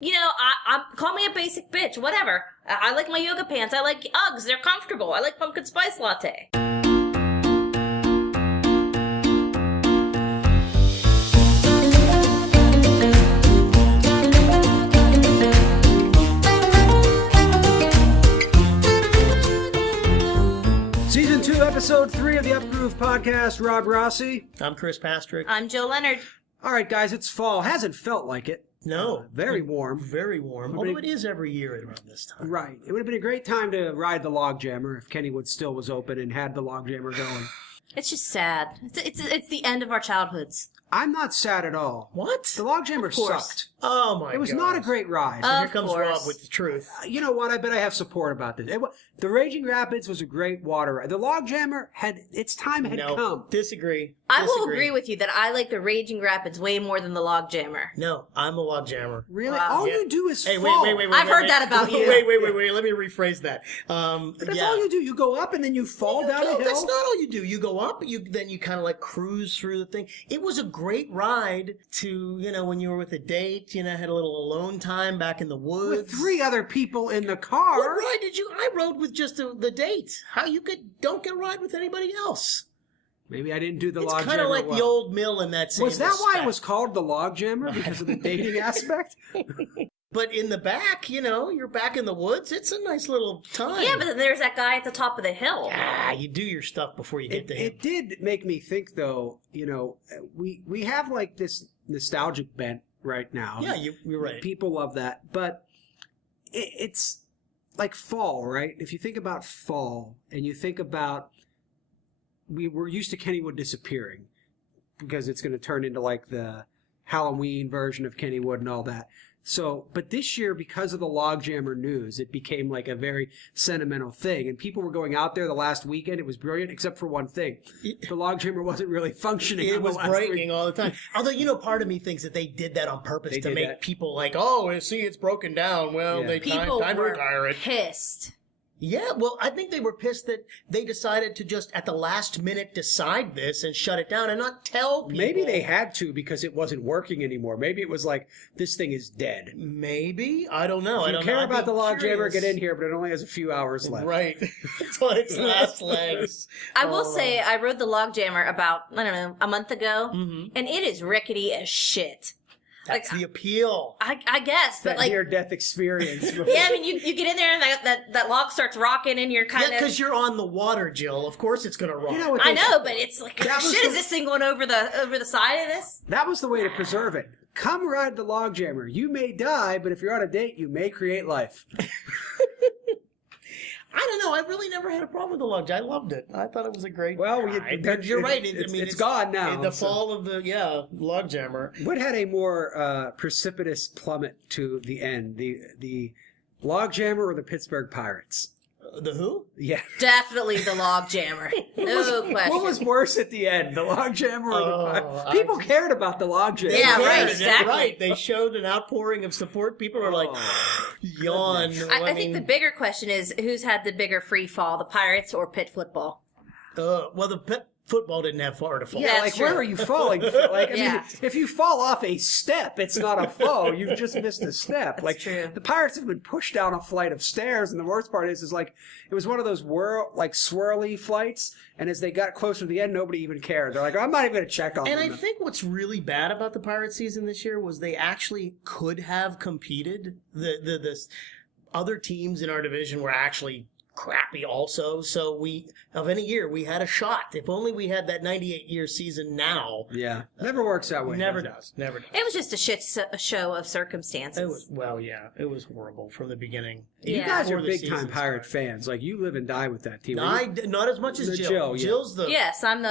Call me a basic bitch, whatever. I like my yoga pants. I like Uggs. They're comfortable. I like pumpkin spice latte. Season 2, Episode 3 of the Upgroove Podcast. Rob Rossi. I'm Chris Pastrick. I'm Joe Leonard. All right, guys, it's fall. Hasn't felt like it. No. Very warm. Very warm. Although it is every year around this time. Right. It would have been a great time to ride the log jammer if Kennywood still was open and had the log jammer going. It's just sad. It's the end of our childhoods. I'm not sad at all. What? The log jammer sucked. Oh, my God. It was not a great ride. Here comes Rob with the truth. You know what? I bet I have support about this. The Raging Rapids was a great water ride. The log jammer its time had come. Disagree. I will agree with you that I like the Raging Rapids way more than the log jammer. No, I'm a log jammer. Really? Wow. All you do is Hey, fall. wait. I've heard that about you. Wait. Let me rephrase that. That's all you do. You go up and then you fall down a hill. That's not all you do. You go up, then you kind of like cruise through the thing. It was a great ride to, when you were with a date, had a little alone time back in the woods. With 3 other people in the car. What ride did you? I rode with just the date. How you don't get a ride with anybody else? Maybe I didn't do the log jammer. It's kind of like the old mill in that same Was that respect. why it was called the log jammer? Because of the dating aspect? But in the back, you're back in the woods. It's a nice little time. Yeah, but then there's that guy at the top of the hill. You do your stuff before you get to him. It did make me think, though, we have like this nostalgic bent right now. Yeah, you're right. People love that. But it's like fall, right? If you think about fall and you think about we're used to Kennywood disappearing because it's going to turn into like the Halloween version of Kennywood and all that. So, but this year, because of the Logjammer news, it became like a very sentimental thing. And people were going out there the last weekend. It was brilliant, except for one thing. The Logjammer wasn't really functioning. It was breaking all the time. Although, part of me thinks that they did that on purpose to make people like, oh, see, it's broken down. Well, they time to retire it. Pissed. Yeah, well, I think they were pissed that they decided to just at the last minute decide this and shut it down and not tell people. Maybe they had to because it wasn't working anymore. Maybe it was like, this thing is dead. Maybe? I don't know. If you care about the Logjammer, get in here, but it only has a few hours left. Right. It's on its last legs. I will say, I rode the Logjammer about, a month ago, and it is rickety as shit. That's the appeal. I guess, but that near-death experience. Yeah, you get in there and that log starts rocking and you're kind of... Yeah, because you're on the water, Jill. Of course it's going to rock. I know, but it's like, shit, is this thing going over the side of this? That was the way to preserve it. Come ride the Logjammer. You may die, but if you're on a date, you may create life. I don't know. I really never had a problem with the log jam. I loved it. I thought it was a great ride. You're right. It's gone now. The fall of the log jammer. What had a more precipitous plummet to the end? The log jammer or the Pittsburgh Pirates? The who? Yeah. Definitely the log jammer. No question. What was worse at the end, the log jammer or the Pirates? People cared about the log jammer. Yeah, right, exactly. Right. They showed an outpouring of support. People were like, yawn. I think the bigger question is, who's had the bigger free fall, the Pirates or Pitt football? Well, the Pitt football didn't have far to fall. Yeah, like, where are you falling? Like, I mean, if you fall off a step, it's not a fall. You've just missed a step. That's like, true. The Pirates have been pushed down a flight of stairs, and the worst part is like, it was one of those swirly flights, and as they got closer to the end, nobody even cared. They're like, I'm not even going to check on them. And I think what's really bad about the Pirates season this year was they actually could have competed. The other teams in our division were actually crappy also, so of any year we had a shot. If only we had that 98-year season now. Yeah, never works that way. Never does. It was just a show of circumstances. It was horrible from the beginning. You guys are big time Pirate fans. Like, you live and die with that team. Not as much as Jill. Jill's the I'm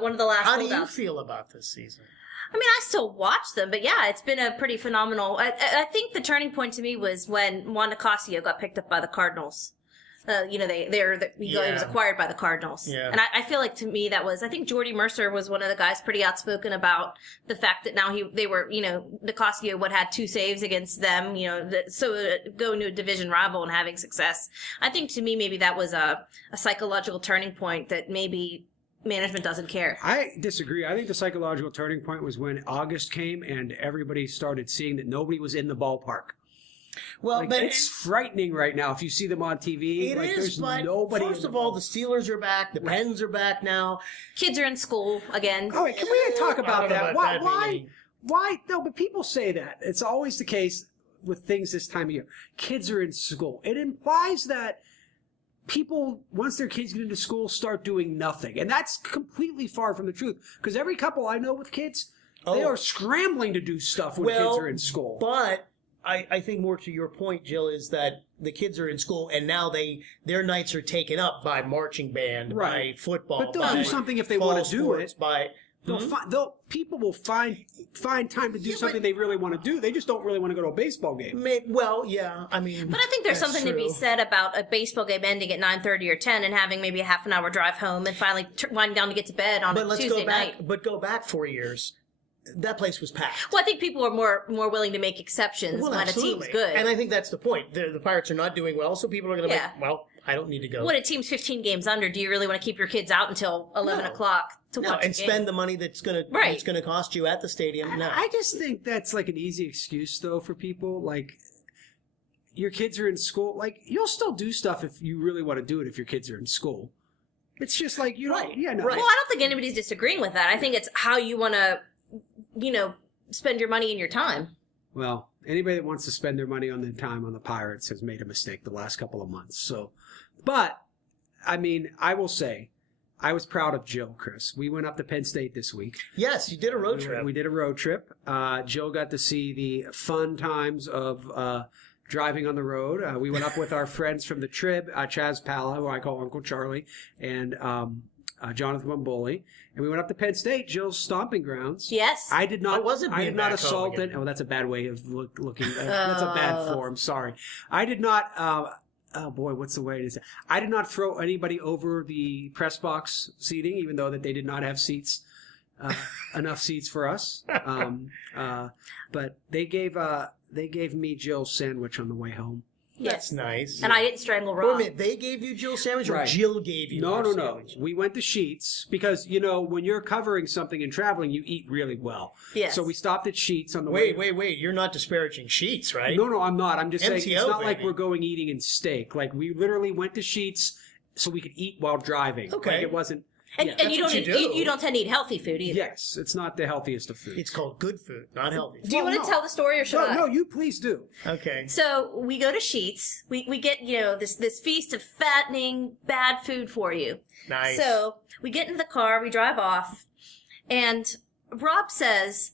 one of the last. How do you feel about this season? I mean, I still watch them, but yeah, it's been a pretty phenomenal. I think the turning point to me was when Juan Nicasio got picked up by the Cardinals. He was acquired by the Cardinals. Yeah. And I feel like, to me, that was, I think Jordy Mercer was one of the guys pretty outspoken about the fact that now Nicasio had 2 saves against them, going to a division rival and having success. I think, to me, maybe that was a psychological turning point that maybe management doesn't care. I disagree. I think the psychological turning point was when August came and everybody started seeing that nobody was in the ballpark. Well, Like, but it's frightening right now if you see them on TV. It like, is, there's but nobody. first of all, the Steelers are back. The Pens are back now. Kids are in school again. Oh, wait, can we talk I about don't know that? about that being Why? No, but people say that. It's always the case with things this time of year. Kids are in school. It implies that people, once their kids get into school, start doing nothing. And that's completely far from the truth. Because every couple I know with kids, they are scrambling to do stuff when kids are in school. But I think more to your point, Jill, is that the kids are in school and now their nights are taken up by marching band, by football. But they'll do something if they want to do it. People will find time to do something they really want to do. They just don't really want to go to a baseball game. Well, yeah, I mean, But I think there's something to be said about a baseball game ending at 9:30 or 10 and having maybe a half an hour drive home and finally winding down to get to bed on a Tuesday night. But go back 4 years. That place was packed. Well, I think people are more willing to make exceptions when absolutely. a team's good. And I think that's the point. The Pirates are not doing well, so people are going to Yeah. I don't need to go. When a team's 15 games under, do you really want to keep your kids out until 11 o'clock to watch and the game? spend the money that's going to cost you at the stadium? No. I just think that's like an easy excuse, though, for people. Like, your kids are in school. Like, you'll still do stuff if you really want to do it if your kids are in school. It's just like, you know, Right. yeah, no. Well, I don't think anybody's disagreeing with that. I think it's how you want to, spend your money and your time. Well, anybody that wants to spend their money on their time on the Pirates has made a mistake the last couple of months. So, but, I mean, I will say, I was proud of Jill, Chris. We went up to Penn State this week. Yes, you did a road trip. We did a road trip. Jill got to see the fun times of driving on the road. We went up with our friends from the Trib, Chaz Pala, who I call Uncle Charlie, and Jonathan Bumboli. And we went up to Penn State, Jill's stomping grounds. Yes. I did not. I wasn't I being did not back home assault again. it. Oh, that's a bad way of looking. That's a bad form. Sorry. I did not. Oh boy, what's the way it is? I did not throw anybody over the press box seating, even though that they did not have seats, enough seats for us. But they gave me Jill's sandwich on the way home. That's nice. And I didn't strangle Wait a Rob. minute, they gave you Jill's sandwich, or Right. Jill gave you No. sandwich? We went to Sheets because, when you're covering something and traveling, you eat really well. Yes. So we stopped at Sheets on the way. Wait. You're not disparaging Sheets, right? No, I'm not. I'm just saying it's MTO, not like baby. we're going eating in steak. Like, we literally went to Sheets so we could eat while driving. Okay. Like, it wasn't... And, yeah. and you what don't you do. you don't tend to eat healthy food either. Yes, it's not the healthiest of foods. It's called good food, not healthy. Do you want to tell the story or should I? No, you please do. Okay. So we go to Sheets. We get this feast of fattening bad food for you. Nice. So we get into the car. We drive off, and Rob says,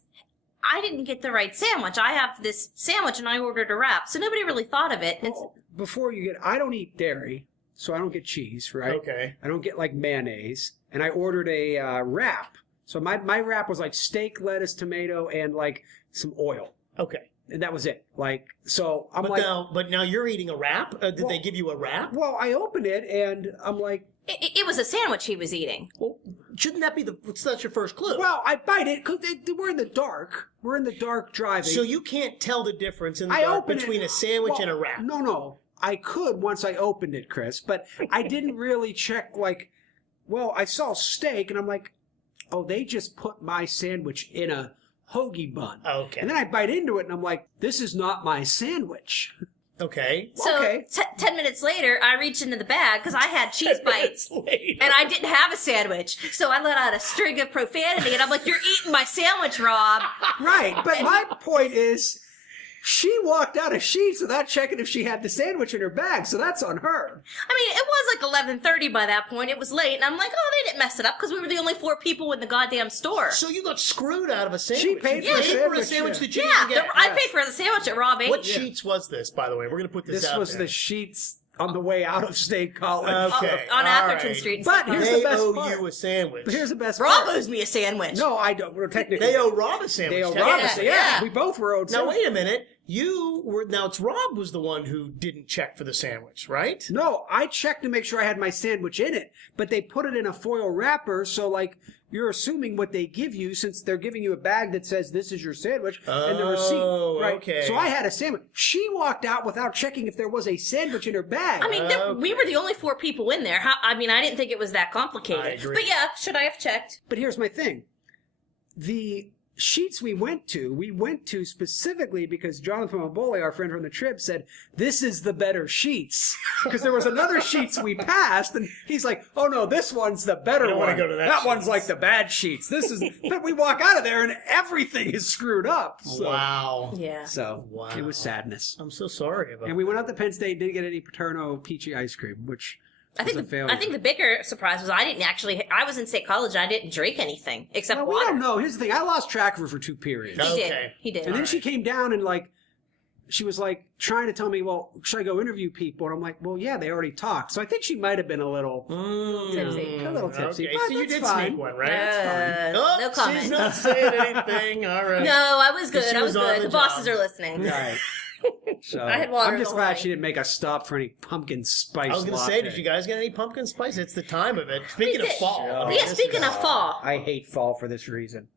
"I didn't get the right sandwich. I have this sandwich and I ordered a wrap." So nobody really thought of it. And Before you get... I don't eat dairy, so I don't get cheese, right? Okay. I don't get, like, mayonnaise. And I ordered a wrap. So my wrap was, like, steak, lettuce, tomato, and, like, some oil. Okay. And that was it. Like, so I'm But now you're eating a wrap? Did they give you a wrap? Well, I opened it, and I'm like... it was a sandwich he was eating. Well, shouldn't that be that's your first clue? Well, I bite it because we're in the dark. We're in the dark driving. So you can't tell the difference in the I dark opened between it, a sandwich well, and a wrap. No. I could once I opened it, Chris, but I didn't really check, like... Well, I saw steak, and I'm like, oh, they just put my sandwich in a hoagie bun. Okay. And then I bite into it, and I'm like, this is not my sandwich. Okay. So Okay. 10 minutes later, I reached into the bag because I had cheese bites. Later. And I didn't have a sandwich. So I let out a string of profanity, and I'm like, "You're eating my sandwich, Rob." Right, but my point is, she walked out of Sheets without checking if she had the sandwich in her bag, so that's on her. I mean, it was like 11:30 by that point. It was late, and I'm like, "Oh, they didn't mess it up because we were the only 4 people in the goddamn store." So you got screwed out of a sandwich. She paid You for a a sandwich, sandwich yeah. that you Yeah, didn't get. I paid for the sandwich at Rob 8. What Sheets was this, by the way? We're going to put this This out was there. the Sheets on the way out of State College. Okay. on all Atherton right. Street. in But St. here's Paul. the They best owe part. you a sandwich. But here's the best Rob part. owes me a sandwich. No, I don't. Well, technically, They owe Rob a sandwich. They owe technically. Rob a sandwich. Yeah, Yeah. we both were owed Now sandwich. wait a minute. Now it's Rob was the one who didn't check for the sandwich, right? No, I checked to make sure I had my sandwich in it, but they put it in a foil wrapper, so like you're assuming what they give you since they're giving you a bag that says this is your sandwich and the receipt, right? Okay. So I had a sandwich. She walked out without checking if there was a sandwich in her bag. I mean, we were the only 4 people in there. I didn't think it was that complicated. I agree. But yeah, should I have checked? But here's my thing. The sheets we went to specifically because Jonathan Mabole, our friend from the trip, said, this is the better sheets. Because there was another sheets we passed, and he's like, oh no, this one's the better don't one. wanna go to that one's sheets. like the bad sheets. But we walk out of there and everything is screwed up. So, Wow. Yeah. So Wow. it was sadness. I'm so sorry about And we went out to Penn State, didn't get any Paterno peachy ice cream, which I was a think failure. the bigger surprise was I was in State College and I didn't drink anything except Well, we water. don't know. Here's the thing. I lost track of her for 2 periods. No. He did. And then she came down and she was trying to tell me, well, should I go interview people? And I'm like, well, yeah, they already talked. So I think she might have been a little Tipsy. A little tipsy. Okay, But so you that's did fine. sneak one, right? No She's comment. not saying anything. All right. No, I was good. She I was was on good. the The bosses job. are listening. Right. So I had water I'm just the glad whole she didn't make us stop for any pumpkin spice. I was going to say, did you guys get any pumpkin spice? It's the time of it. Speaking of did. fall. Yeah. I mean, Yeah, this speaking is- of fall, I hate fall for this reason.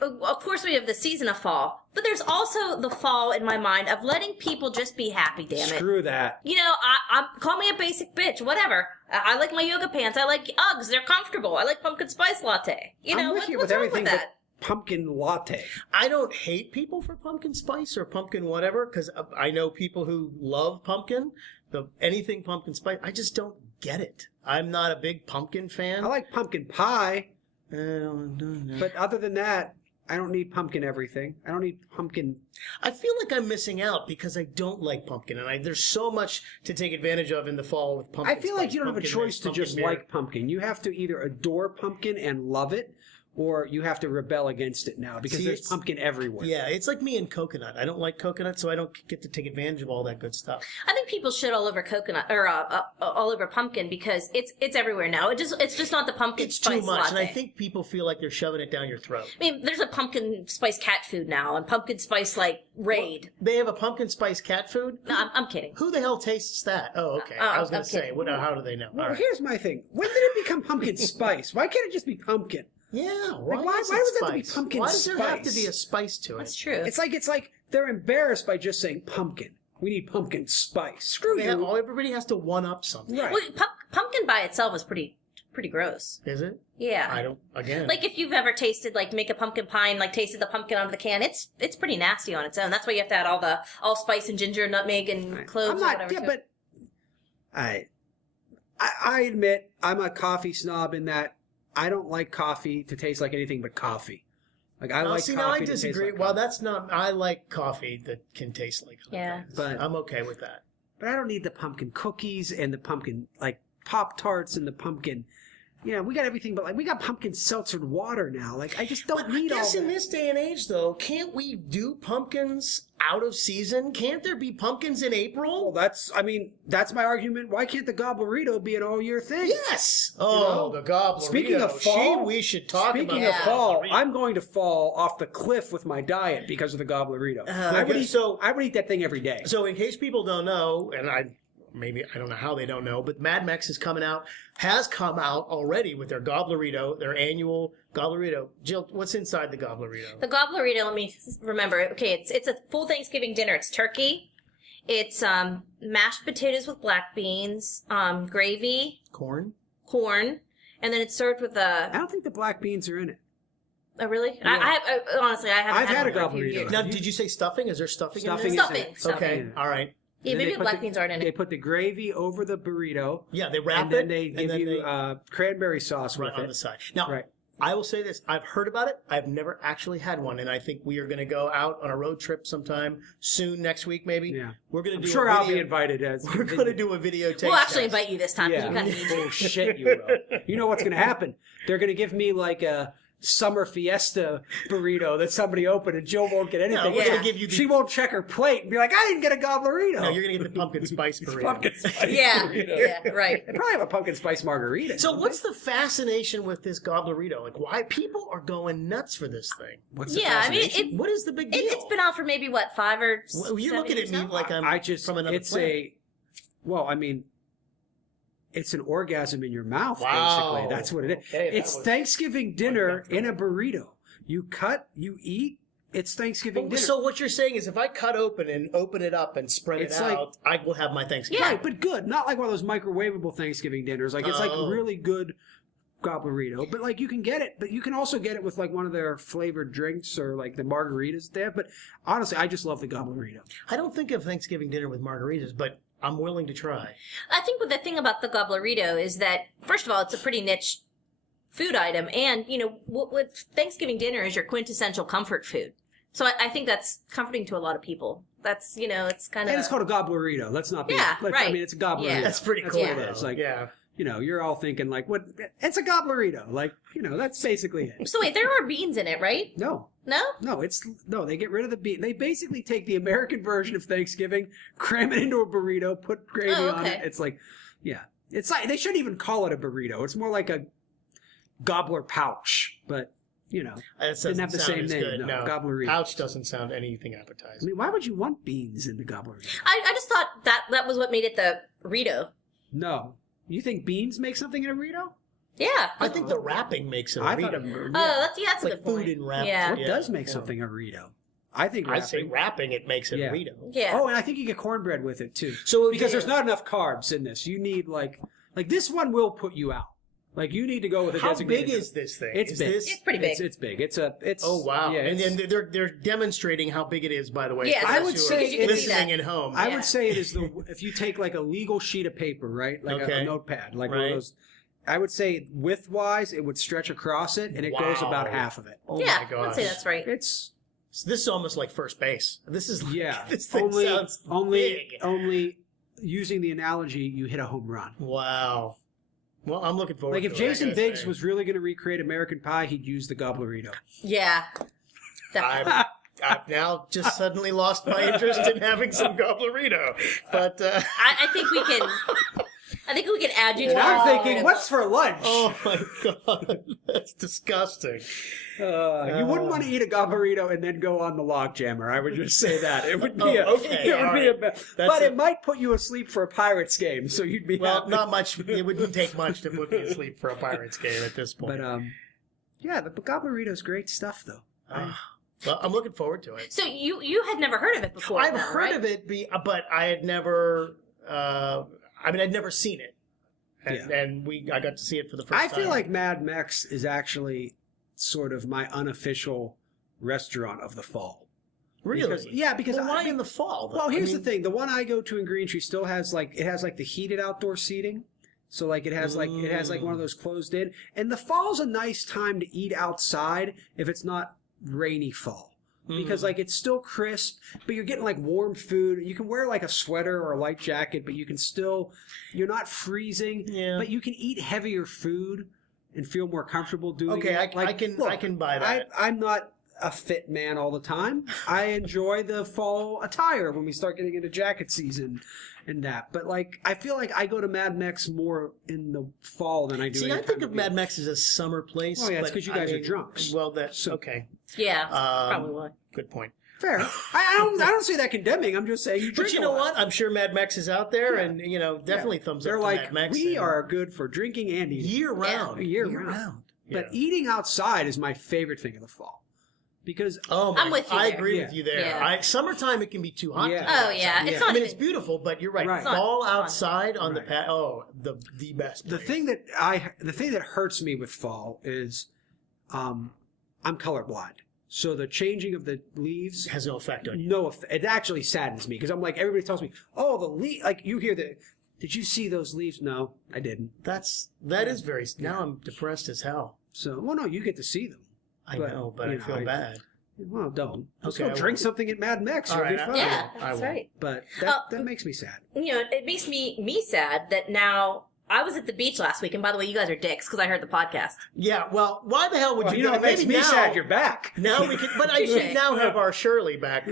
of course we have the season of fall, but there's also the fall in my mind of letting people just be happy, damn it. Screw that. I'm call me a basic bitch, whatever. I like my yoga pants. I like Uggs. They're comfortable. I like pumpkin spice latte. I'm with you what's with wrong everything with but that? pumpkin latte. I don't hate people for pumpkin spice or pumpkin whatever, because I know people who love pumpkin, anything pumpkin spice. I just don't get it. I'm not a big pumpkin fan. I like pumpkin pie, But but other than that, I don't need pumpkin everything. I don't need pumpkin. I feel like I'm missing out because I don't like pumpkin, and there's so much to take advantage of in the fall with pumpkin. I feel like spice, you don't have a pumpkin choice mix, to pumpkin just beer. like pumpkin. You have to either adore pumpkin and love it, or you have to rebel against it now because See, there's it's- pumpkin everywhere. Yeah, it's like me and coconut. I don't like coconut, so I don't get to take advantage of all that good stuff. I think people shit all over coconut or all over pumpkin because it's everywhere now. It's just not the pumpkin It's spice too much, latte. and I think people feel like they're shoving it down your throat. I mean, there's a pumpkin spice cat food now and pumpkin spice Raid. They have a pumpkin spice cat food? No, I'm kidding. Who the hell tastes that? Oh, okay. I was going I'm to say, kidding. how do they know? Well, All right. here's my thing. When did it become pumpkin spice? Why can't it just be pumpkin? Yeah, why is does it it have to be spice? pumpkin Why does there have to spice? be a spice to it? That's true. It's like they're embarrassed by just saying pumpkin. We need pumpkin spice. Screw you. Everybody has to one up something. Right. Well, pumpkin by itself is pretty gross. Is it? Yeah. I don't. Again. Like if you've ever tasted make a pumpkin pie and tasted the pumpkin out of the can, it's pretty nasty on its own. That's why you have to add all the allspice and ginger, nutmeg, and cloves. I'm or not. whatever Yeah, to it. but I admit I'm a coffee snob in that I don't like coffee to taste like anything but coffee. Like I like see, coffee. now I to taste disagree. like Well, coffee. that's not. I like coffee that can taste like. other Yeah. things. But- I'm okay with that. But I don't need the pumpkin cookies and the pumpkin Pop Tarts and the pumpkin. We got everything, but we got pumpkin seltzered water now. I just don't But need I guess all in that. this day and age, though, can't we do pumpkins out of season? Can't there be pumpkins in Well, April? that's my argument. Why can't the Goblerito be an all-year thing? Yes. Oh, the Gobbleritos. Speaking of fall, we should talk Speaking about of fall, Gobbleritos. I'm going to fall off the cliff with my diet because of the Goblerito. I would eat that thing every day. So, in case people don't know, and I don't know how they don't know, but Mad Mex has come out already with their Gobblerito, their annual Gobblerito. Jill, what's inside the Gobblerito? The Goblerito, let me remember. Okay, it's a full Thanksgiving dinner. It's turkey. It's mashed potatoes with black beans, gravy, Corn? corn, and then it's served with I don't think the black beans are in it. Oh, really? Yeah. Honestly, I haven't I've had a one in few Goblerito. years. Now, did you say stuffing? Is there stuffing, Stuffing in is there? in it. Stuffing. Okay, all right. Yeah, And then maybe they put black beans aren't in They it. put the gravy over the burrito. Yeah, they wrap And it, then they give you they cranberry sauce right with on it. the side. Now, Right. I will say this. I've heard about it. I've never actually had one, and I think we are going to go out on a road trip sometime soon, next week maybe. Yeah. We're going to I'm do sure a video. I'll be invited as. We're going to do a video taste We'll actually test. invite you this time because Yeah. you kind of need to. Bullshit, you will. You know what's going to happen? They're going to give me a summer fiesta burrito that somebody opened and Jill won't get anything. No, we'll give you She won't check her plate and be like, I didn't get a Gobblerito. No, you're going to get the pumpkin spice burrito. Pumpkin spice Yeah, burrito. yeah, right. They probably have a pumpkin spice margarita. So what's the fascination with this Gobblerito? Like, why people are going nuts for this thing? What's the Yeah, I mean, fascination? What is the big deal? It's been out for maybe, what, 5 or 6 Well, you're looking at me like I'm from another planet. Well, I mean, it's an orgasm in your mouth, Wow. basically. That's what it is. Okay, that It's was Thanksgiving dinner in a burrito. You cut, you eat, it's Thanksgiving dinner. So what you're saying is if I cut open it up and spread It's it out, I will have my Thanksgiving. Yeah. Right, but good. Not like one of those microwavable Thanksgiving dinners. Like, it's like Oh. really good Gobblerito. But, like, you can get it. But you can also get it with, like, one of their flavored drinks or, like, the margaritas they have. But, honestly, I just love the Gobblerito. I don't think of Thanksgiving dinner with margaritas, but I'm willing to try. I think what the thing about the Gobblorito is that, first of all, it's a pretty niche food item, and, you know, what Thanksgiving dinner is your quintessential comfort food. So I think that's comforting to a lot of people. That's, you know, it's kind of... And it's called a Gobblerito. Let's not be... Yeah, I right. mean, it's a Gobblerito. Yeah. That's pretty That's cool. what it is. though. Like, yeah. you know, you're all thinking, like, what? It's a Gobblerito. Like, you know, that's basically it. So wait, there are beans in it, right? No. No? No, they get rid of the bean. They basically take the American version of Thanksgiving, cram it into a burrito, put gravy on it. It's like, yeah. It's like, they shouldn't even call it a burrito. It's more like a gobbler pouch, but, you know, That didn't have the doesn't same sound as name. good. No, Gobbleritos. Pouch doesn't sound anything I appetizing. mean, why would you want beans in the Gobblerito? I just thought that was what made it the Rito. No. You think beans make something in a burrito? Yeah. I think the wrapping makes it a I Rito. thought Oh, that's a It's like good point. food and wrap. Yeah. What Yeah. does make something a burrito? I think I wrapping. say wrapping it makes it Yeah. a Rito. Yeah. Oh, and I think you get cornbread with it too. So Because there's not enough carbs in this. You need like this one will put you out. Like you need to go with a How designated. big is this thing? It's is big. This... It's pretty big. It's big. It's Oh wow! Yeah, and it's- then they're demonstrating how big it is. By the way, Yeah, for I those would who say are you can see listening that. at home. I Yeah. would say it is if you take like a legal sheet of paper, right, like Okay. a notepad, like one Right. of those. I would say width wise, it would stretch across it, and it goes Wow. about half of it. Oh yeah, my gosh! I'd say that's right. It's So this is almost like first base. This is like, yeah. This thing sounds big. Only using the analogy, you hit a home run. Wow. Well, I'm looking forward. Like if to it, I Jason gotta Biggs say. was really going to recreate American Pie, he'd use the Gobblerito. Yeah. Definitely. I've now just suddenly lost my interest in having some Gobblerito. But I think we can. I think we can add you to And our I'm thinking, Gobblorito. what's for lunch? oh my god, that's disgusting. You wouldn't want to eat a Gobblerito and then go on the log jammer. I would just say that it would be okay, it would all be right. but it might put you asleep for a Pirates game, so you'd be Well, happy. not much. It wouldn't take much to put me asleep for a Pirates game at this point. But yeah, the Gobblerito's great stuff though. Well, I'm looking forward to it. So you had never heard of it before? I've though, heard right? of it, but I had never. I'd never seen it, and I got to see it for the first time. I feel like Mad Mex is actually sort of my unofficial restaurant of the fall. Really? Because Well, why in the fall? Though? Well, here's I mean, the thing: the one I go to in Green Tree still has like the heated outdoor seating. So like it has like one of those closed in, and the fall's a nice time to eat outside if it's not rainy fall. Because like it's still crisp, but you're getting like warm food. You can wear like a sweater or a light jacket, but you're not freezing. Yeah. But you can eat heavier food and feel more comfortable doing Okay, it. I can buy that. I'm not a fit man all the time. I enjoy the fall attire when we start getting into jacket season and that. But like, I feel like I go to Mad Mex more in the fall than I do. See, I think of Mad Mex as a summer place. Oh yeah, it's but because you guys I are mean, drunks. Well, that's So- okay. Yeah, probably why. Good point. Fair. I don't say that condemning. I'm just saying you drink. But you a know lot. what? I'm sure Mad Mex is out there, Yeah. and definitely thumbs They're up to like Mad Mex. we and are good for drinking and eating year round. Year round. But eating outside is my favorite thing of the fall. Because I'm with you I there. agree Yeah. with you there. Yeah. Summertime it can be too hot. Yeah. to Oh go yeah, outside. it's Yeah. not I mean, even. it's beautiful, but you're right. Right. Fall It's not fun. outside on Right. the best. the place. thing that hurts me with fall is I'm colorblind. So the changing of the leaves has no effect on you. it actually saddens me because I'm like, everybody tells me, oh, the leaf, like you hear did you see those leaves? No, I didn't. That is very. Now I'm depressed as hell. So, well, no, you get to see them. I But, know, but you I know, feel bad. Well, don't. Let's Okay, go I drink won't. something at Mad Mex. All You'll be right, fine. Yeah, I that's will. right. But that makes me sad. You know, it makes me sad that now I was at the beach last week, and by the way, you guys are dicks because I heard the podcast. Yeah, well, why the hell would you? It makes me sad you're back. Now we can, but I should now have our Shirley back.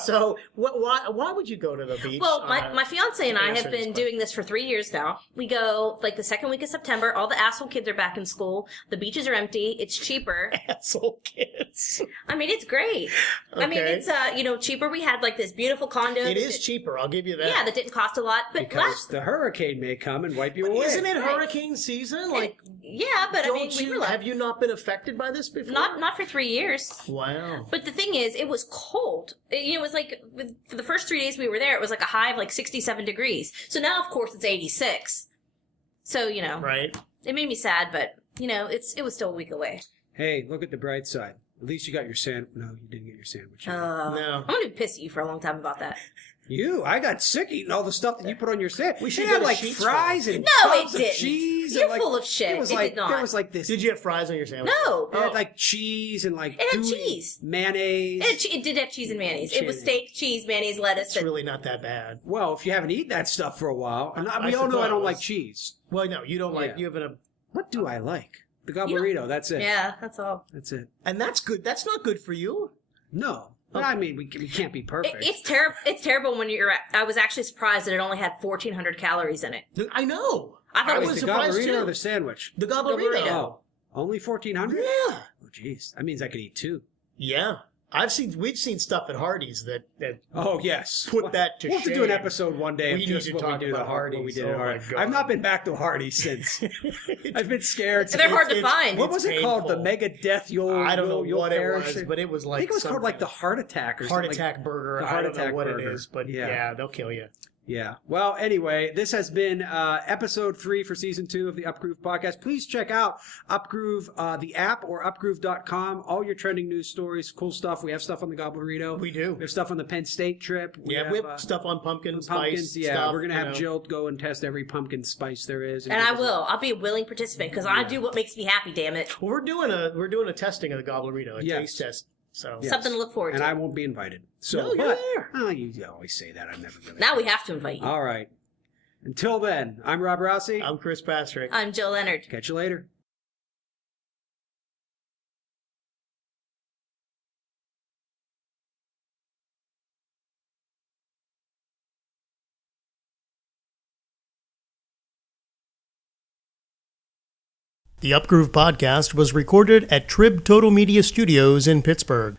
So, why would you go to the beach? Well, my fiance and I have been doing this for 3 years now. We go like the second week of September. All the asshole kids are back in school. The beaches are empty. It's cheaper. Asshole kids. I mean, it's great. Okay. I mean, it's cheaper. We had like this beautiful condo. It is cheaper. I'll give you that. Yeah, that didn't cost a lot. But because the hurricane may come and wipe you away. Isn't it hurricane season? Like, yeah, but I mean, have you not been affected by this before? Not for 3 years. Wow. But the thing is, it was cold. It was like for the first 3 days we were there, it was like a high of like 67 degrees. So now, of course, it's 86. So right. It made me sad, but it was still a week away. Hey, look at the bright side. At least you got your sandwich. No, you didn't get your sandwich. No. I'm gonna be pissed at you for a long time about that. I got sick eating all the stuff that you put on your sandwich. We should have like fries and tubs of cheese. You're and full of shit. It was did not. There was like this. Did you have fries on your sandwich? No. It had like cheese and like it had cheese, mayonnaise. It did have cheese and mayonnaise. It was steak, cheese, mayonnaise, lettuce. It's really not that bad. Well, if you haven't eaten that stuff for a while, and we all know I don't like cheese. Well, no, you don't like. You have What do I like? The Gobbleritos. That's it. Yeah, that's all. That's it. And that's good. That's not good for you. No. But I mean, we can't be perfect. It's terrible. It's terrible when I was actually surprised that it only had 1,400 calories in it. I know. I thought it was the surprised Gobblero too. Or the sandwich? The Gobblero. Oh, only 1,400? Yeah. Oh, jeez. That means I could eat 2. Yeah. We've seen stuff at Hardee's that oh yes, put that to we'll shame. have to do an episode one day of just what we do at Hardee's. What we did at Hardee's. I've not been back to Hardee's since. I've been scared. They're hard to find. What was it called? The Mega Death I don't know what it was, but it was like I think it was called like the Heart Attack or something. Heart Attack Burger. The Heart I don't Attack know what burger. it is, but yeah, they'll kill you. Yeah. Well, anyway, this has been episode 3 for season 2 of the Upgroove podcast. Please check out Upgroove, the app, or upgroove.com. All your trending news stories, cool stuff. We have stuff on the Gobblerito. We do. We have stuff on the Penn State trip. We have stuff on pumpkin spice. Pumpkins, yeah. Stuff, we're going to have Jill go and test every pumpkin spice there is. And I will. I'll be a willing participant because I do what makes me happy, damn it. Well, we're doing a testing of the Gobblerito, a taste test. So something to look forward to. And I won't be invited. So, no, you're there. Oh, you always say that. I'm never really. Now we have to invite you. All right. Until then, I'm Rob Rossi. I'm Chris Pastrick. I'm Jill Leonard. Catch you later. The Upgroove podcast was recorded at Trib Total Media Studios in Pittsburgh.